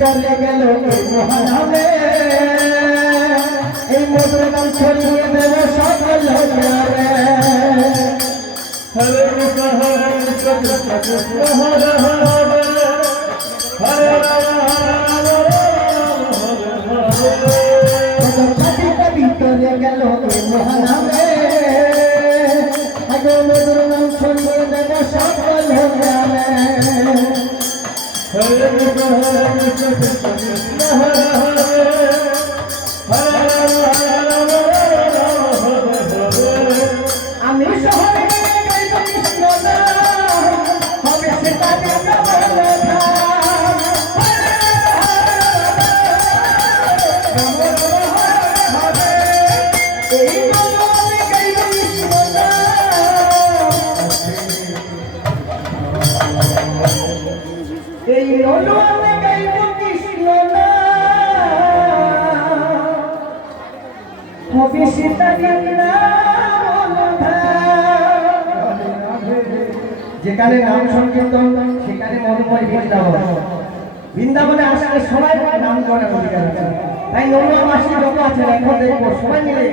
চলে গেল মহানামে এই মধুর নাম ছড়িয়ে দেব সকল হরে হরে কৃষ্ণ হরে কৃষ্ণ হরে হরে হরে কবি চলে গেল মহানামে মধুর নাম ছড়িয়ে দেব সকল হরে হরে কৃষ্ণ হরে কৃষ্ণ কৃষ্ণ হরে হরে হরে হরে আমি শহরে গাইব কৃষ্ণ নাম হবে সেটা এই অনুমে গাইব কৃষ্ণ হবে সেটা যেখানে নাম সংকীর্তন সেখানে মধুময় বৃন্দাবন বৃন্দাবনে আসলে সবাই নাম করার অধিকার আছে তাই নৌমাসী যত আছে এখন দেখবো সবাই মিলে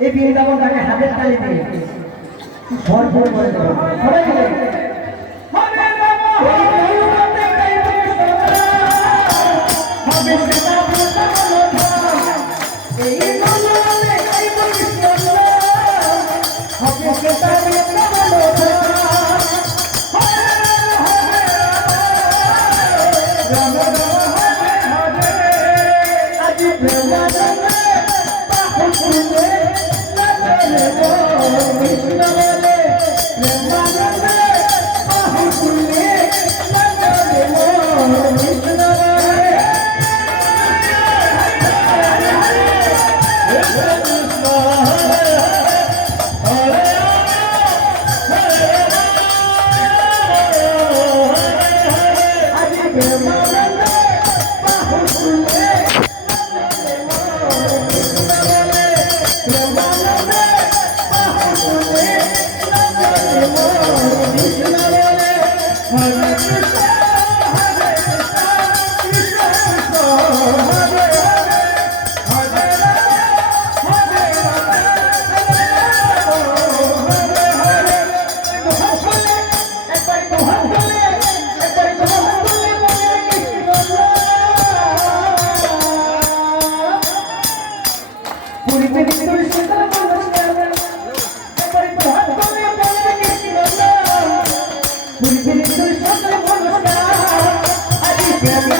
এই বৃন্দাবনটাকে হাতের তালি দিয়ে ভরপুর করে দেবো সবাই মিলে Yeah.